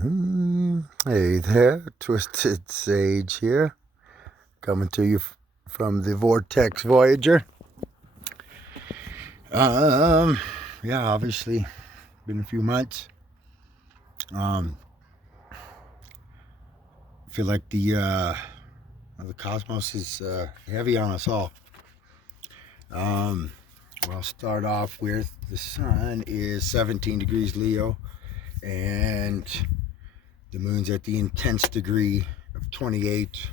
Hey there, Twisted Sage here, coming to you from the Vortex Voyager. Yeah, obviously, been a few months. I feel like the cosmos is heavy on us all. Well, I'll start off with the sun is 17 degrees Leo, and the moon's at the intense degree of 28.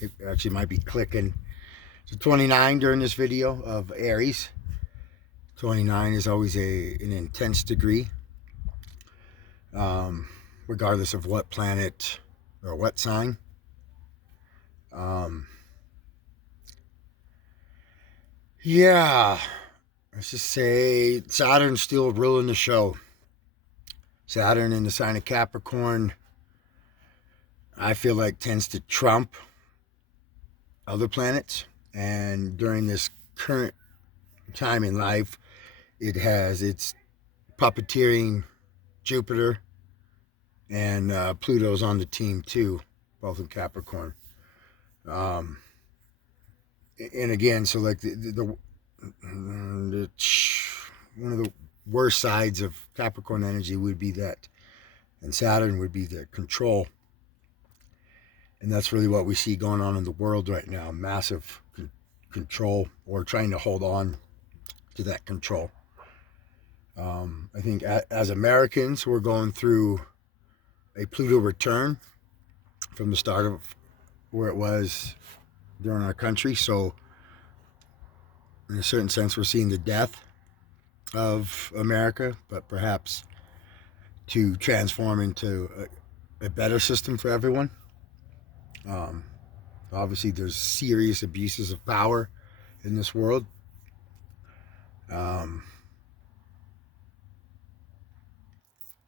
It actually might be clicking. So 29 during this video of Aries. 29 is always an intense degree, regardless of what planet or what sign. Yeah, let's just say Saturn's still ruling the show. Saturn in the sign of Capricorn, I feel like tends to trump other planets. And during this current time in life, it's puppeteering Jupiter, and Pluto's on the team too, both in Capricorn. And again, so like the one of the worst sides of Capricorn energy would be that, and Saturn would be the control. And that's really what we see going on in the world right now, massive control, or trying to hold on to that control. I think as Americans, we're going through a Pluto return from the start of where it was during our country. So in a certain sense, we're seeing the death of America, but perhaps to transform into a better system for everyone. Obviously, there's serious abuses of power in this world.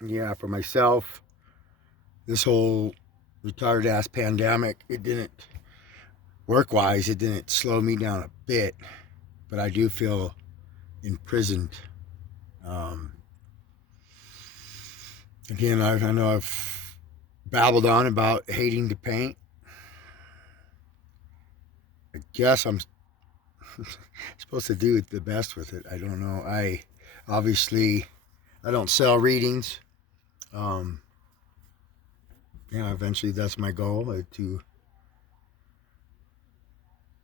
Yeah, for myself, this whole retarded ass pandemic, it didn't, work wise, it didn't slow me down a bit, but I do feel imprisoned. Again, I know I've babbled on about hating to paint. I guess I'm supposed to do the best with it. I don't know. Obviously I don't sell readings. Eventually that's my goal,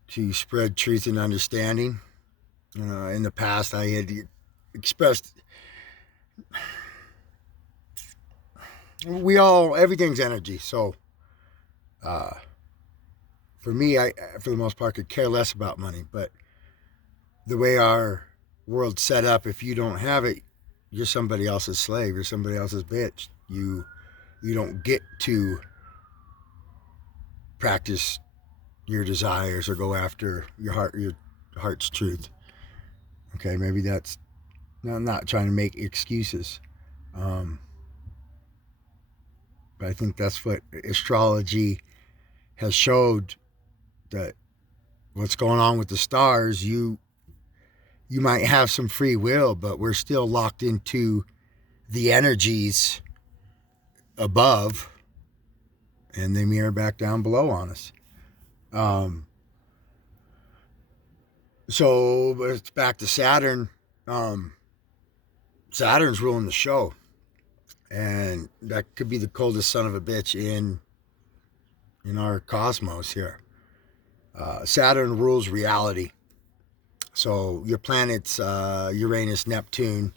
to spread truth and understanding. In the past, I had expressed everything's energy. So, for me, I for the most part could care less about money. But the way our world's set up, if you don't have it, you're somebody else's slave. You're somebody else's bitch. You don't get to practice your desires or go after your heart's truth. Okay, maybe that's. I'm not trying to make excuses, but I think that's what astrology has showed, that what's going on with the stars. You might have some free will, but we're still locked into the energies above, and they mirror back down below on us. So it's back to Saturn. Saturn's ruling the show, and that could be the coldest son of a bitch in our cosmos here. Saturn rules reality. So your planets, Uranus, Neptune,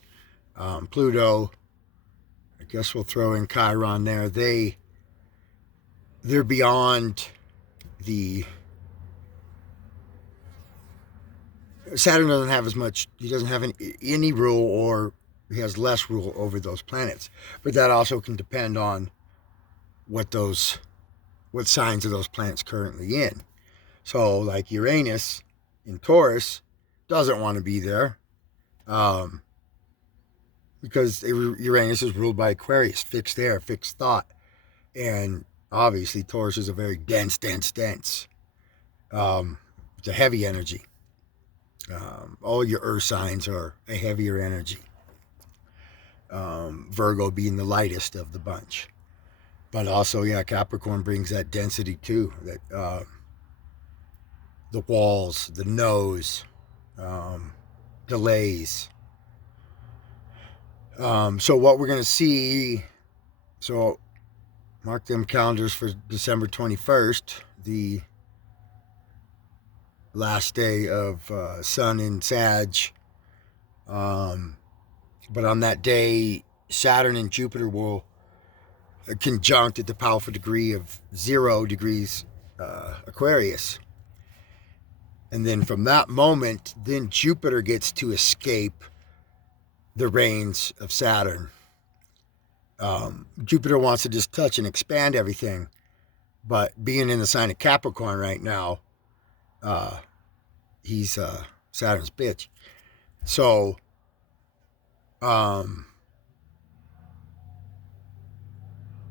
Pluto. I guess we'll throw in Chiron there. They're beyond the. Saturn doesn't have as much. He doesn't have any rule, or he has less rule over those planets. But that also can depend on what signs are those planets currently in. So, like Uranus in Taurus doesn't want to be there, because Uranus is ruled by Aquarius, fixed air, fixed thought, and obviously Taurus is a very dense. It's a heavy energy. All your earth signs are a heavier energy. Virgo being the lightest of the bunch. But also, yeah, Capricorn brings that density too. That the walls, the nose, delays. So what we're gonna see. So mark them calendars for December 21st, the last day of Sun in Sag. But on that day, Saturn and Jupiter will conjunct at the powerful degree of 0 degrees Aquarius. And then from that moment, then Jupiter gets to escape the reins of Saturn. Jupiter wants to just touch and expand everything. But being in the sign of Capricorn right now, he's Saturn's bitch. So, I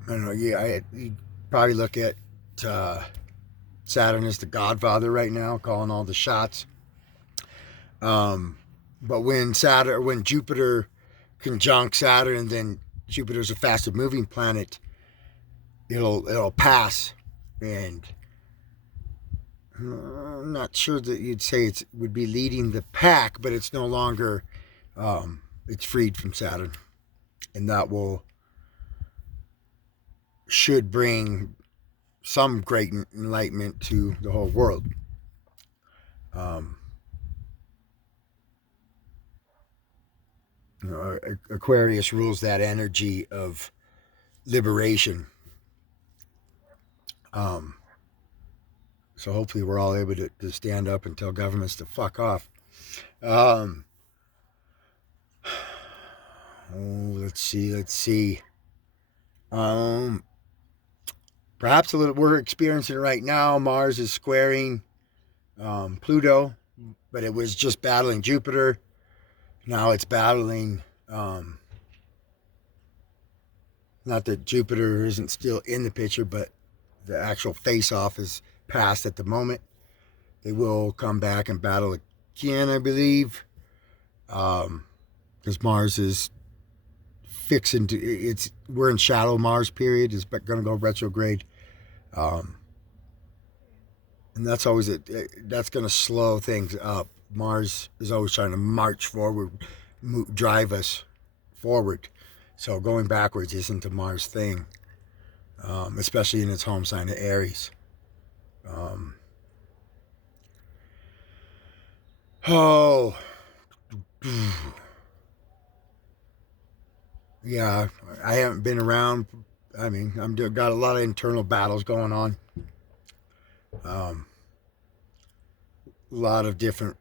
don't know. Yeah, you probably look at Saturn as the godfather right now, calling all the shots. But when Jupiter conjunct Saturn, and then Jupiter's a faster moving planet, it'll pass, and I'm not sure that you'd say it would be leading the pack, but it's no longer, it's freed from Saturn, and that should bring some great enlightenment to the whole world. Aquarius rules that energy of liberation. So hopefully we're all able to stand up and tell governments to fuck off. Let's see. Perhaps a little. We're experiencing it right now. Mars is squaring Pluto, but it was just battling Jupiter. Now it's battling. Not that Jupiter isn't still in the picture, but the actual face-off is past at the moment. They will come back and battle again, I believe, because Mars is fixing to. We're in shadow Mars period. It's going to go retrograde, and that's always that's going to slow things up. Mars is always trying to march forward, drive us forward. So going backwards isn't a Mars thing, especially in its home sign of Aries. Yeah, I haven't been around. I mean, got a lot of internal battles going on. A lot of different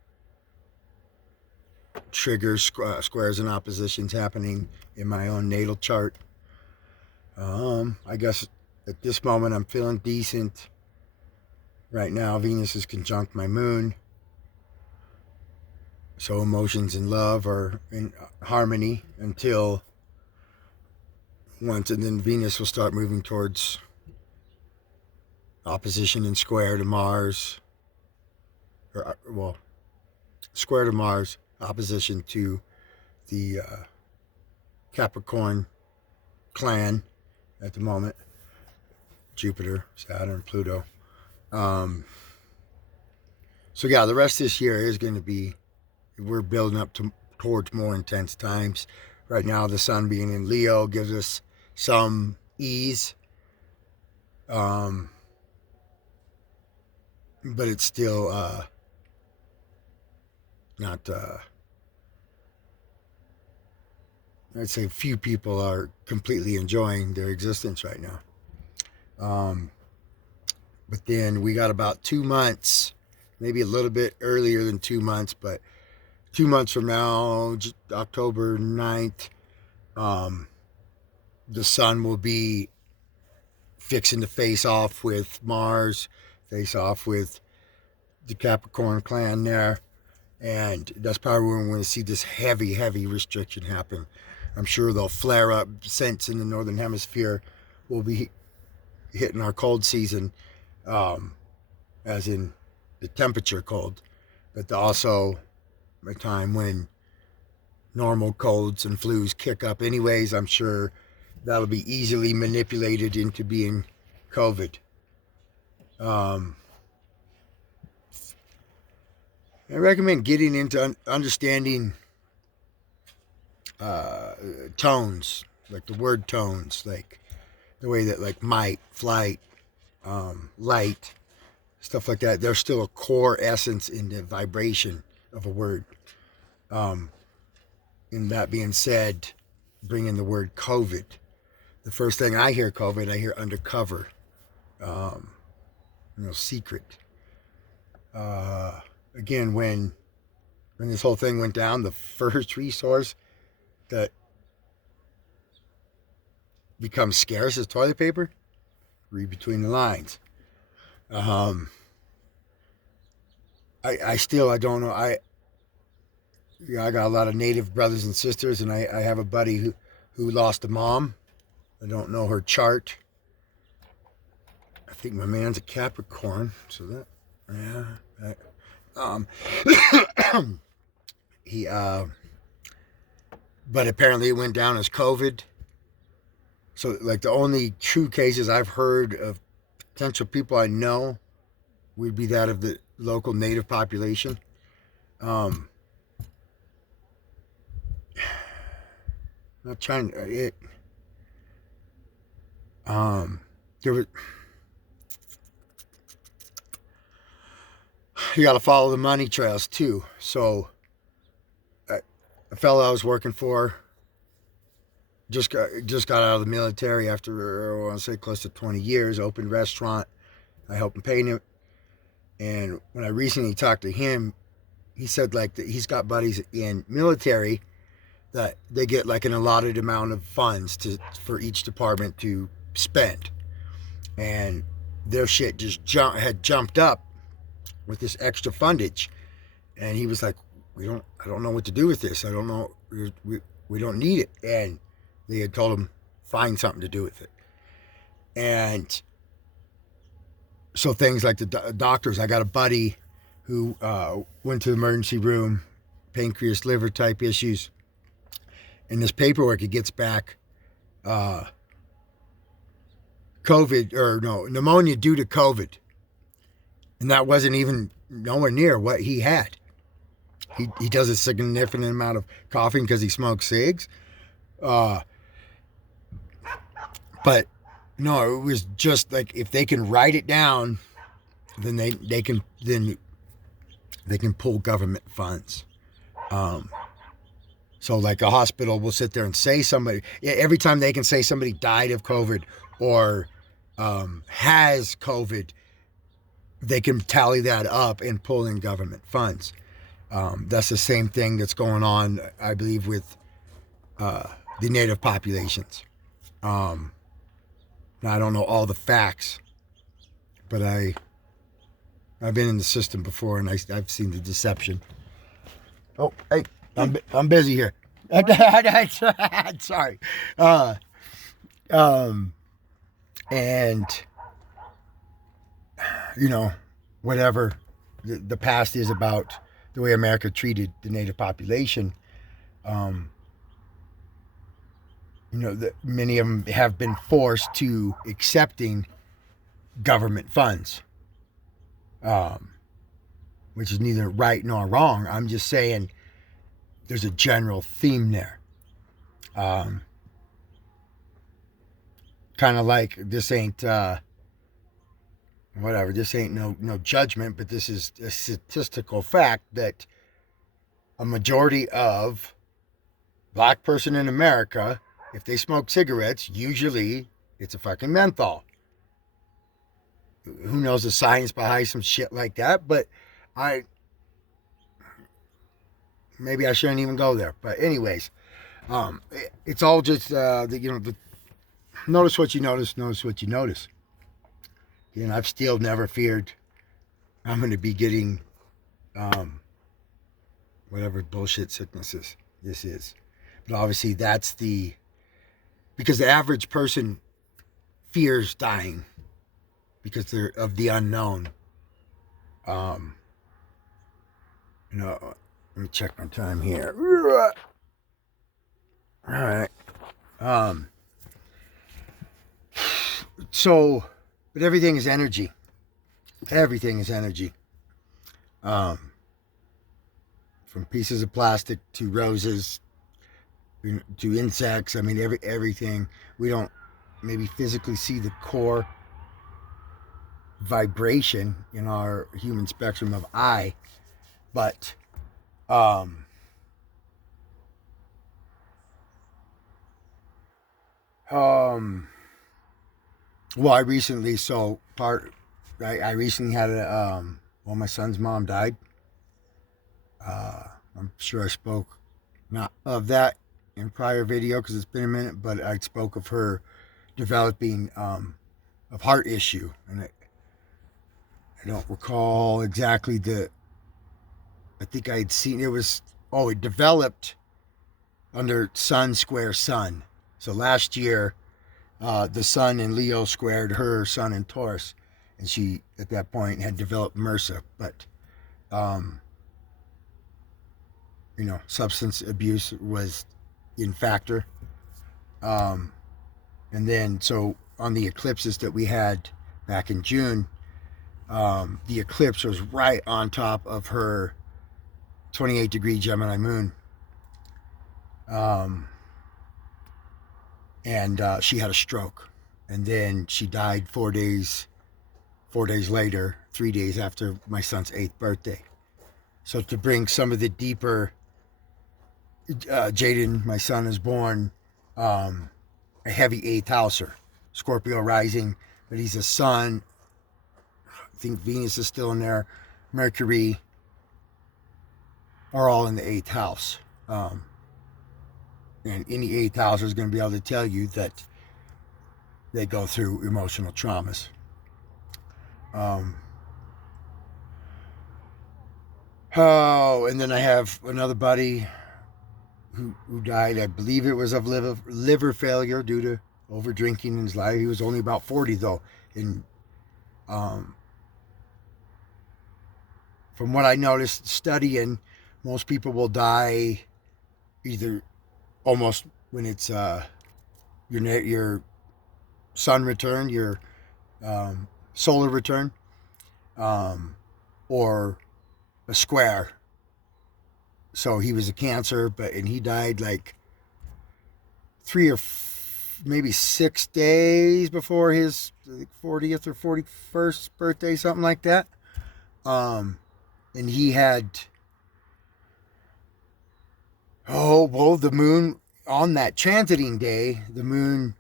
triggers, squares, and oppositions happening in my own natal chart. I guess at this moment I'm feeling decent. Right now, Venus is conjunct my moon. So emotions and love are in harmony until once, and then Venus will start moving towards opposition and square to Mars. Square to Mars, opposition to the Capricorn clan at the moment. Jupiter, Saturn, Pluto. So yeah, the rest of this year is going to be, we're building up towards more intense times. Right now, the sun being in Leo gives us some ease. But it's still not, I'd say few people are completely enjoying their existence right now. But then we got about 2 months, maybe a little bit earlier than 2 months, but 2 months from now, October 9th, the sun will be fixing to face off with Mars, face off with the Capricorn clan there. And that's probably when we're going to see this heavy, heavy restriction happen. I'm sure they'll flare up since in the Northern Hemisphere we'll be hitting our cold season, as in the temperature cold, but also a time when normal colds and flus kick up anyways, I'm sure that'll be easily manipulated into being COVID. I recommend getting into understanding tones, like the word tones, like the way that like might, flight, light, stuff like that. There's still a core essence in the vibration of a word. And that being said, bring in the word COVID. The first thing I hear COVID, I hear undercover, secret. Again, when this whole thing went down, the first resource that becomes scarce is toilet paper. Read between the lines. I still, I don't know. I got a lot of Native brothers and sisters, and I have a buddy who lost a mom. I don't know her chart. I think my man's a Capricorn, so that, he, but apparently it went down as COVID. So, like, the only true cases I've heard of potential people I know would be that of the local Native population. Not trying it. There was. You got to follow the money trails too. So, a fellow I was working for just got out of the military after, I want to say, close to 20 years. Opened a restaurant. I helped him pay him. And when I recently talked to him, he said like that he's got buddies in military that they get like an allotted amount of funds for each department to spend, and their shit just had jumped up with this extra fundage, and he was like, I don't know what to do with this. I don't know, we don't need it. And they had told him find something to do with it. And so things like the doctors, I got a buddy who went to the emergency room, pancreas, liver type issues. In this paperwork, it gets back pneumonia due to COVID. And that wasn't even nowhere near what he had. He does a significant amount of coughing because he smokes cigs. But no, it was just like if they can write it down, then they can pull government funds. So like a hospital will sit there and say somebody, every time they can say somebody died of COVID or has COVID, they can tally that up and pull in government funds. That's the same thing that's going on, I believe, with the Native populations. Now, I don't know all the facts, but I've been in the system before, and I've seen the deception. Oh, hey, I'm busy here. Sorry. And whatever the past is about the way America treated the Native population, many of them have been forced to accepting government funds, which is neither right nor wrong. I'm just saying there's a general theme there. Kind of like this ain't whatever. This ain't no judgment, but this is a statistical fact that a majority of black person in America, if they smoke cigarettes, usually it's a fucking menthol. Who knows the science behind some shit like that? But maybe I shouldn't even go there. But anyways, it's all just notice what you notice. Notice what you notice. I've still never feared I'm going to be getting whatever bullshit sicknesses this is. But obviously because the average person fears dying because they're of the unknown. Let me check my time here. All right. Um, so, but everything is energy. Everything is energy. Um, from pieces of plastic to roses to insects. I mean, everything. We don't maybe physically see the core vibration in our human spectrum of eye, but um, um, well, I recently I recently had well, my son's mom died. I'm sure I spoke not of that in prior video because it's been a minute, but I spoke of her developing of heart issue, and I don't recall exactly I think I had seen it was, it developed under Sun square Sun. So last year, the Sun in Leo squared her Sun in Taurus, and she at that point had developed MRSA, but substance abuse was in factor. And then so on the eclipses that we had back in June, the eclipse was right on top of her 28-degree Gemini moon. And she had a stroke, and then she died 4 days later, 3 days after my son's 8th birthday. So to bring some of the deeper, Jaden, my son, is born a heavy 8th houser, Scorpio rising, but he's a sun. I think Venus is still in there, Mercury are all in the 8th house. And any 8th house is going to be able to tell you that they go through emotional traumas. And then I have another buddy who died. I believe it was of liver failure due to over drinking in his life. He was only about 40 though. And from what I noticed studying, most people will die either almost when it's your sun return, your solar return, or a square. So he was a Cancer, and he died like 6 days before his 40th or 41st birthday, something like that. And he had the moon on that transiting day, the moon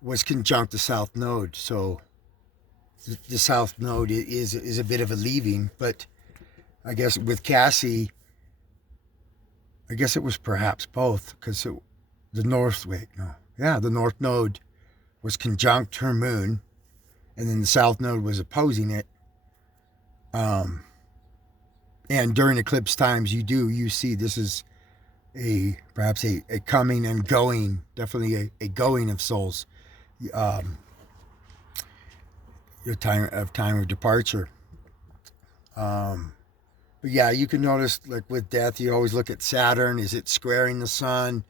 was conjunct the South Node, so the South Node is a bit of a leaving, but I guess with Cassie, I guess it was perhaps both, because the North Node was conjunct her moon, and then the South Node was opposing it. And during eclipse times, you see this is perhaps a coming and going, definitely a going of souls. Your time of departure. But yeah, you can notice, like with death, you always look at Saturn. Is it squaring the sun?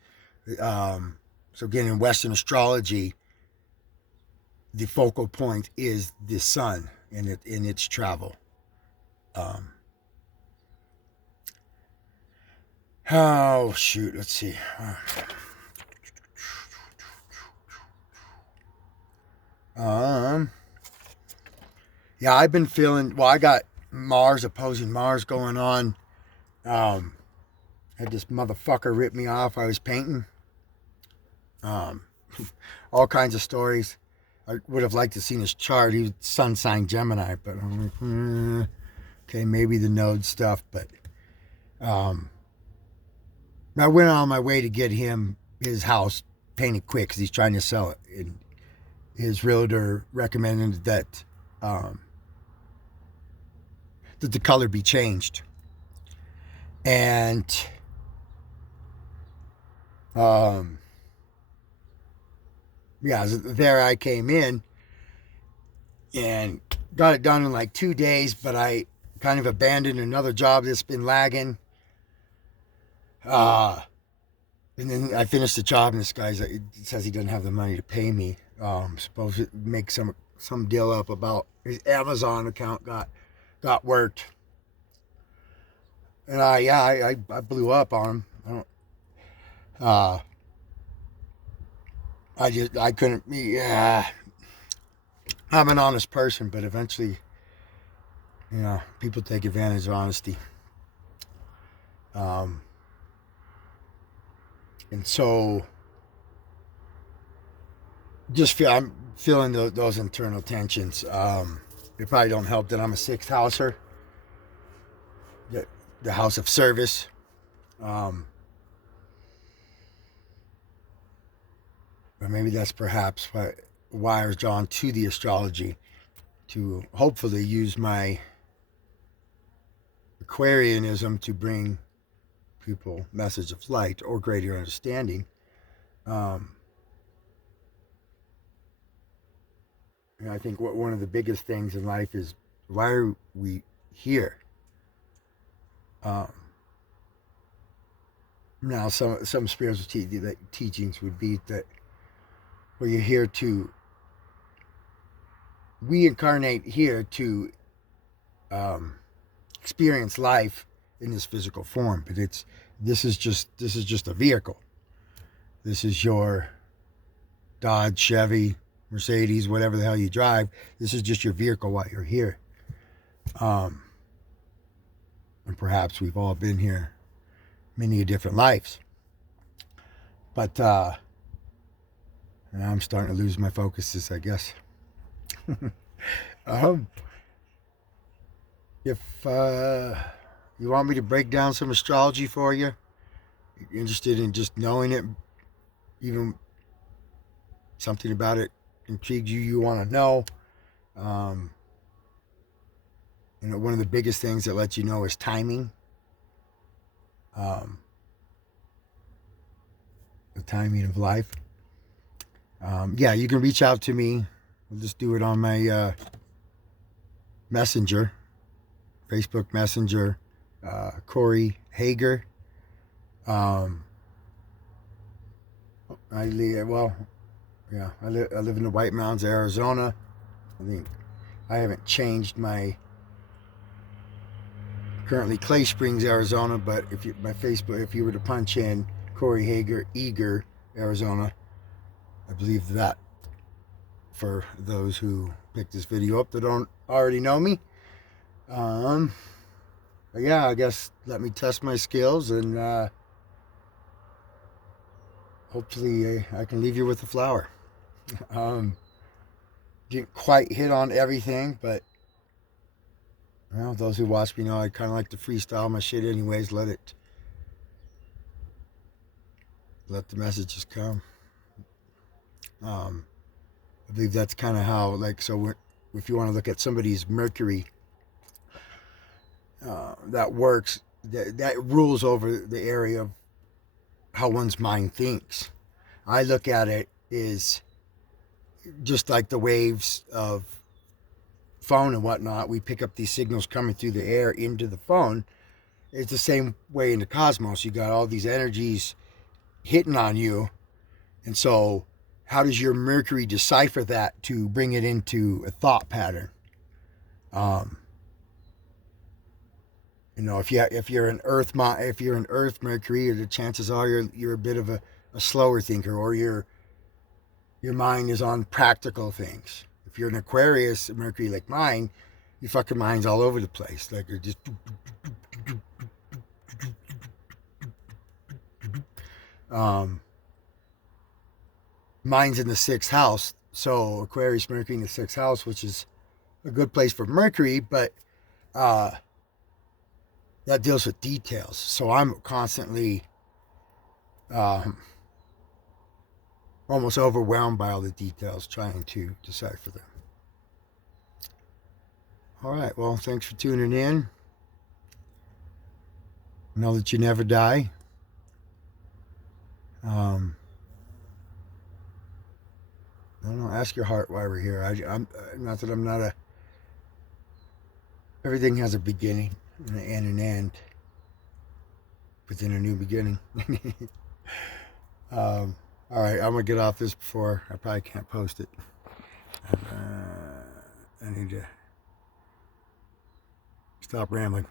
So again, in Western astrology, the focal point is the sun in its travel. Let's see. Yeah, I've been feeling. Well, I got Mars opposing Mars going on. Had this motherfucker rip me off. I was painting. All kinds of stories. I would have liked to seen his chart. He was sun sign Gemini, but I'm like, okay, maybe the node stuff. But I went on my way to get him his house painted quick because he's trying to sell it. And his realtor recommended that the color be changed. And there I came in and got it done in like 2 days, but I kind of abandoned another job that's been lagging. And then I finished the job, and this guy's like, he says he doesn't have the money to pay me. Supposed to make some deal up about his Amazon account got worked, and I blew up on him. Uh, I couldn't. Yeah, I'm an honest person, but eventually, people take advantage of honesty. And so I'm feeling those internal tensions. It probably don't help that I'm a sixth houser, the house of service. Or maybe that's perhaps why I was drawn to the astrology, to hopefully use my Aquarianism to bring people message of light or greater understanding. And I think one of the biggest things in life is, why are we here? Now, some spiritual teachings would be that, well, you're here to, we incarnate here to experience life in this physical form, but this is just a vehicle. This is your Dodge, Chevy, Mercedes, whatever the hell you drive. This is just your vehicle while you're here. And perhaps we've all been here many different lives. But I'm starting to lose my focuses, I guess. If you want me to break down some astrology for you, you're interested in just knowing it, even something about it intrigues you want to know. One of the biggest things that lets you know is timing. The timing of life. You can reach out to me. I'll just do it on my Messenger, Facebook Messenger, Corey Hager. I live in the White Mountains, Arizona. I think I haven't changed my currently Clay Springs, Arizona, but if you were to punch in Corey Hager, Eager, Arizona, I believe that, for those who picked this video up that don't already know me. I guess let me test my skills, and hopefully I can leave you with a flower. Didn't quite hit on everything, but those who watch me know I kind of like to freestyle my shit anyways. Let the messages come. I believe that's kind of how, if you want to look at somebody's Mercury, that works, that rules over the area of how one's mind thinks. I look at it as just like the waves of phone and whatnot. We pick up these signals coming through the air into the phone. It's the same way in the cosmos. You got all these energies hitting on you, and so how does your Mercury decipher that to bring it into a thought pattern? If you're an Earth Mercury, the chances are you're a bit of a slower thinker, or your mind is on practical things. If you're an Aquarius Mercury like mine, your fucking mind's all over the place. Like, you're just mine's in the sixth house, so Aquarius Mercury in the sixth house, which is a good place for Mercury, but that deals with details. So I'm constantly almost overwhelmed by all the details, trying to decipher them. All right, well, thanks for tuning in. Know that you never die. I don't know, ask your heart why we're here. I'm not that I'm not everything has a beginning and an end within a new beginning. All right, I'm gonna get off this before I probably can't post it. I need to stop rambling.